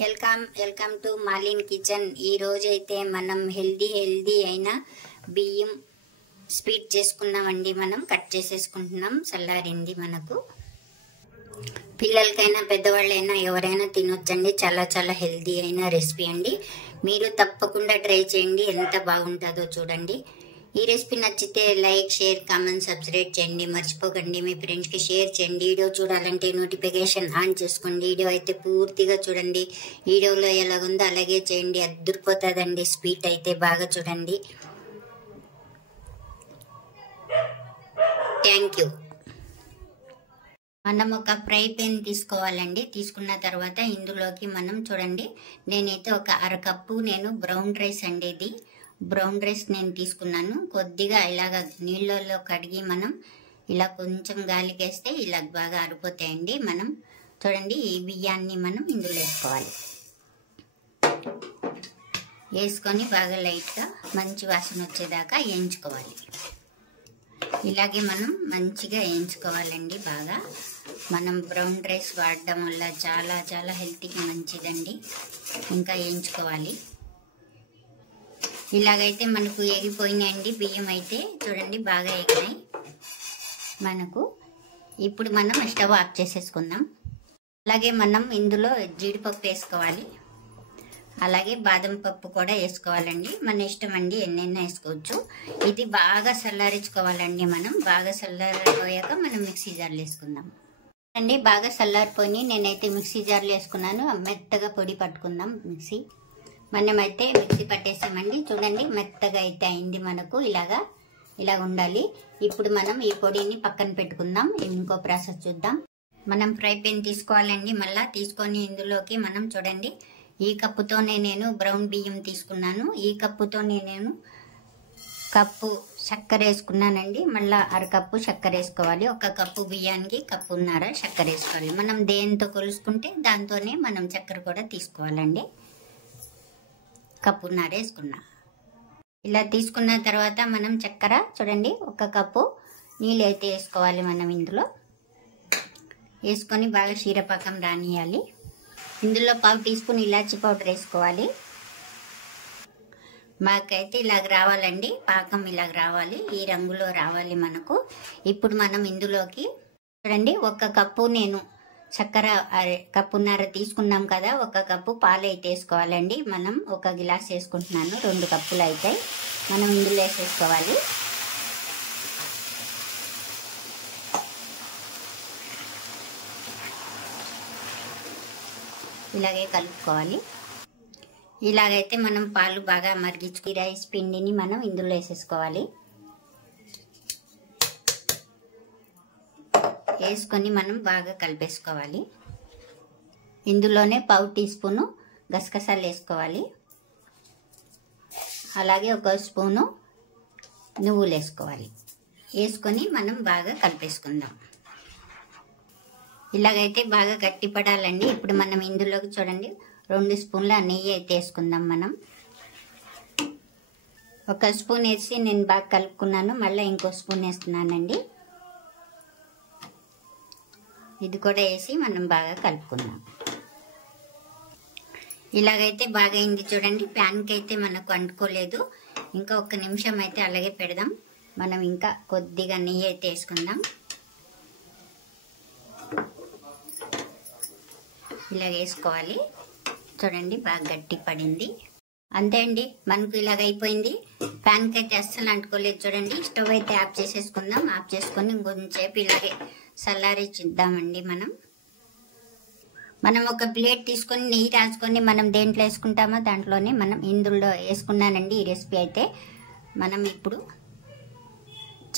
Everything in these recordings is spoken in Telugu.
Welcome to మాలిన్ kitchen. ఈ రోజు అయితే మనం హెల్దీ అయిన బియ్యం స్వీట్ చేసుకున్నామండి. మనం కట్ చేసేసుకుంటున్నాం. చల్లారింది. మనకు పిల్లలకైనా పెద్దవాళ్ళైనా ఎవరైనా తినొచ్చండి. చాలా హెల్దీ అయిన రెసిపీ అండి. మీరు తప్పకుండా ట్రై చేయండి. ఎంత బాగుంటుందో చూడండి. ఈ రెసిపీ నచ్చితే లైక్, షేర్, కామెంట్, సబ్స్క్రైబ్ చేయండి. మర్చిపోకండి. మీ ఫ్రెండ్స్కి షేర్ చేయండి. వీడియో చూడాలంటే నోటిఫికేషన్ ఆన్ చేసుకోండి. వీడియో అయితే పూర్తిగా చూడండి. వీడియోలో ఎలాగుందో అలాగే చేయండి. అద్దరిపోతుందండి. స్వీట్ అయితే బాగా చూడండి. Thank you. మనం ఒక ఫ్రై పెన్ తీసుకోవాలండి. తీసుకున్న తర్వాత ఇందులోకి మనం చూడండి, నేనైతే ఒక అరకప్పు బ్రౌన్ రైస్ అండి. ఇది బ్రౌన్ రైస్ నేను తీసుకున్నాను. కొద్దిగా ఇలాగ నీళ్ళలో కడిగి మనం ఇలా కొంచెం గాలికేస్తే ఇలా బాగా ఆరిపోతాయండి. మనం చూడండి, ఈ బియ్యాన్ని మనం ఇందులో వేసుకోవాలి. వేసుకొని బాగా లైట్గా మంచి వాసన వచ్చేదాకా వేయించుకోవాలి. ఇలాగే మనం మంచిగా వేయించుకోవాలండి. బాగా మనం బ్రౌన్ రైస్ వాడడం వల్ల చాలా హెల్త్కి మంచిదండి. ఇంకా వేయించుకోవాలి. ఇలాగైతే మనకు ఎగిపోయినాయండి. బియ్యం అయితే చూడండి బాగా ఎగినాయి మనకు. ఇప్పుడు మనం స్టవ్ ఆఫ్ చేసేసుకుందాం. అలాగే మనం ఇందులో జీడిపప్పు వేసుకోవాలి. అలాగే బాదం పప్పు కూడా వేసుకోవాలండి. మన ఇష్టం అండి, ఎన్నైనా వేసుకోవచ్చు. ఇది బాగా చల్లారించుకోవాలండి. మనం బాగా చల్లారిపోయాక మనం మిక్సీ జార్లో వేసుకుందాం అండి. బాగా చల్లారిపోయి నేనైతే మిక్సీ జార్లో వేసుకున్నాను. మెత్తగా పొడి పట్టుకుందాం. మనమైతే మిక్సీ పట్టేసామండి. చూడండి మెత్తగా అయితే అయింది మనకు. ఇలా ఉండాలి. ఇప్పుడు మనం ఈ పొడిని పక్కన పెట్టుకుందాం. ఇంకో ప్రాసెస్ చూద్దాం. మనం ఫ్రై పెన్ తీసుకోవాలండి. మళ్ళా తీసుకొని ఇందులోకి మనం చూడండి, ఈ కప్పుతోనే నేను బ్రౌన్ బియ్యం తీసుకున్నాను. ఈ కప్పుతోనే నేను కప్పు చక్కెర వేసుకున్నానండి. మళ్ళీ అరకప్పు చక్కెర వేసుకోవాలి. ఒక కప్పు బియ్యానికి కప్పున్నర చక్కెర వేసుకోవాలి. మనం దేంతో కొలుసుకుంటే దాంతోనే మనం చక్కెర కూడా తీసుకోవాలండి. కప్పున్నర వేసుకున్నా. ఇలా తీసుకున్న తర్వాత మనం చక్కెర చూడండి, ఒక కప్పు నీళ్ళు అయితే వేసుకోవాలి. మనం ఇందులో వేసుకొని బాగా క్షీరపాకం రానియాలి. ఇందులో 1/2 టీ స్పూన్ ఇలాచి పౌడర్ వేసుకోవాలి. మాకైతే ఇలాగ రావాలండి. పాకం ఇలాగ రావాలి. ఈ రంగులో రావాలి మనకు. ఇప్పుడు మనం ఇందులోకి చూడండి, ఒక కప్పు నేను చక్కెర కప్పున్నర తీసుకున్నాం కదా, ఒక కప్పు పాలు అయితే వేసుకోవాలండి. మనం ఒక గిలాస్ వేసుకుంటున్నాను. 2 కప్పులు అయితే మనం ఇందులో వేసేసుకోవాలి. ఇలాగే కలుపుకోవాలి. ఇలాగైతే మనం పాలు బాగా మరిగించుకుని రైస్ పిండిని మనం ఇందులో వేసేసుకోవాలి. వేసుకొని మనం బాగా కలిపేసుకోవాలి. ఇందులోనే 1/2 టీ స్పూను గసగసాలు వేసుకోవాలి. అలాగే 1 స్పూను నువ్వులు వేసుకోవాలి. వేసుకొని మనం బాగా కలిపేసుకుందాం. ఇలాగైతే బాగా గట్టిపడాలండి. ఇప్పుడు మనం ఇందులోకి చూడండి 2 స్పూన్ల నెయ్యి అయితే వేసుకుందాం. మనం 1 స్పూన్ వేసి నేను బాగా కలుపుకున్నాను. మళ్ళీ ఇంకో స్పూన్ వేస్తున్నానండి. ఇది కూడా వేసి మనం బాగా కలుపుకుందాం. ఇలాగైతే బాగా అయింది చూడండి. ప్యాన్కి అయితే మనకు అంటుకోలేదు. ఇంకా 1 నిమిషం అయితే అలాగే పెడదాం. మనం ఇంకా కొద్దిగా నెయ్యి అయితే వేసుకుందాం. ఇలాగ వేసుకోవాలి. చూడండి బాగా గట్టి పడింది. అంతే అండి, మనకు ఇలాగ అయిపోయింది. ప్యాన్కి అయితే అస్సలు అంటుకోలేదు. చూడండి, స్టవ్ అయితే ఆఫ్ చేసేసుకుందాం. ఆఫ్ చేసుకొని ఇంకొంచెంసేపు ఇలాగే చల్లారించిద్దామండి. మనం ఒక ప్లేట్ తీసుకొని నెయ్యి రాసుకొని మనం దేంట్లో వేసుకుంటామో దాంట్లోనే మనం ఇందులో వేసుకున్నానండి. ఈ రెసిపీ అయితే మనం ఇప్పుడు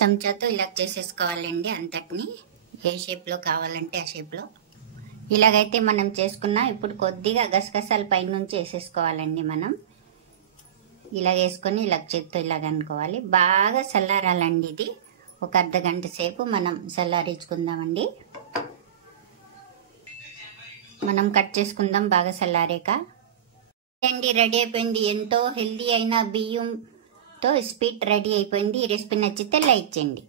చెంచాతో ఇలా చేసేసుకోవాలండి. అంతటిని ఏ షేప్లో కావాలంటే ఆ షేప్లో ఇలాగైతే మనం చేసుకున్నాం. ఇప్పుడు కొద్దిగా గసగసాలు పైనుంచి వేసేసుకోవాలండి. మనం ఇలా వేసుకొని ఇలా చేత్తో ఇలాగ అనుకోవాలి. బాగా చల్లారాలండి. ఇది ఒక అర్ధగంట సేపు మనం చల్లారించుకుందామండి. మనం కట్ చేసుకుందాం బాగా చల్లారాక. అండి రెడీ అయిపోయింది. ఎంతో హెల్దీ అయిన బియ్యంతో స్వీట్ రెడీ అయిపోయింది. ఈ రెసిపీ నచ్చితే లైక్ చేయండి.